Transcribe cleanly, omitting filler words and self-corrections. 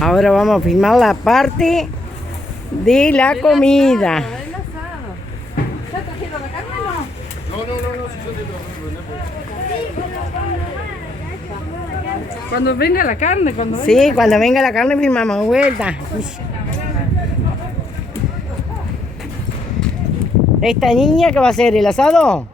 Ahora vamos a filmar la parte de la comida. El asado. ¿Ya trajeron la carne o no? No, si yo te trabajo. Cuando venga la carne, cuando venga. Sí, cuando venga la carne filmamos vuelta. Esta niña que va a hacer el asado.